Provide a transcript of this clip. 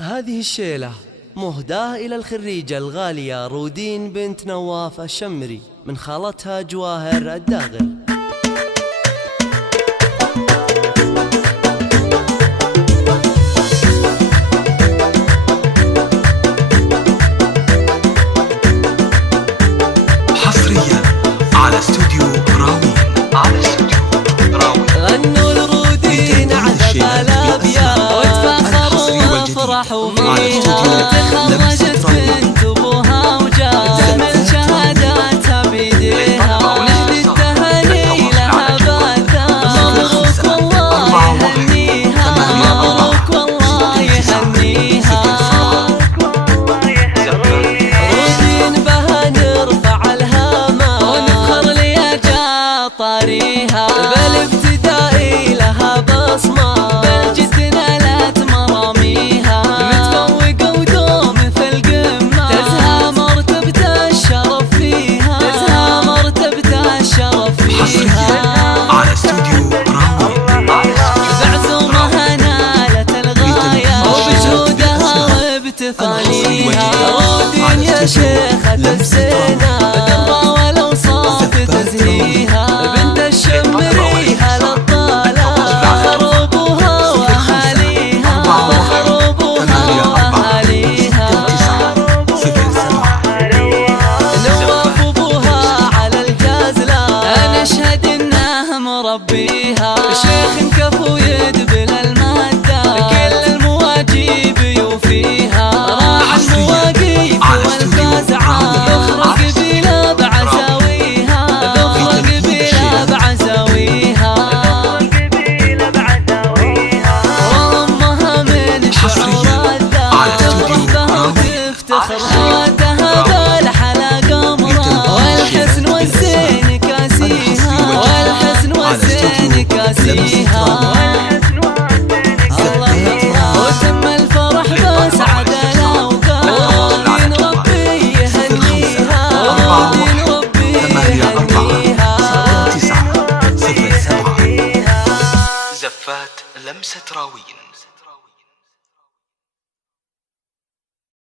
هذه الشيلة مهداة إلى الخريجة الغالية رودين بنت نواف الشمري من خالتها جواهر الداغر. حصريا على استوديو راوين. غنوا لرودين عذب الأبيات وتفاخروا وافرحوا فيها. تخرجت بنت أبوها وجات تحمل شهاداتها بيديها. نهدي التهاني لها بالذات. مبروك والله يهنيها. رودين بها نرفع الهامة ونفخر لأجا طاريها. بالابتدائي لها بصمة بالجد نالت مراميها. متفوقة ودوم في القمة تزهى مرتبة الشرف فيها. تزهى مرتبة الشرف فيها. على استوديو راوين. بعزومها نالت الغاية وبجهودها وبتفانيها. رودين يا شيخة السنة درة والأوصاف تزهيها. بنت الشمري هلا الطالة فخر أبوها وأهاليها. فخر أبوها وأهاليها. نواف أبوها على الجازلة أنا أشهد إنه مربيها. شيخ كفو يدبل المادة كل المواجيب يوفيها. راعى المواقيف والفازعة ذخر قبيلة بعزاويها. ذخر قبيلة بعزاويها. وأمها من شعور الذات تفرح بها وتفتخر. خواتها بالحلا قمرة والحسن والزين كاسيها. والحسن والزين كاسيها. وتم الفرح بسعد الأوقات. رودين ربي يهنيها. رودين ربي يهنيها. زفات لمسة راوين.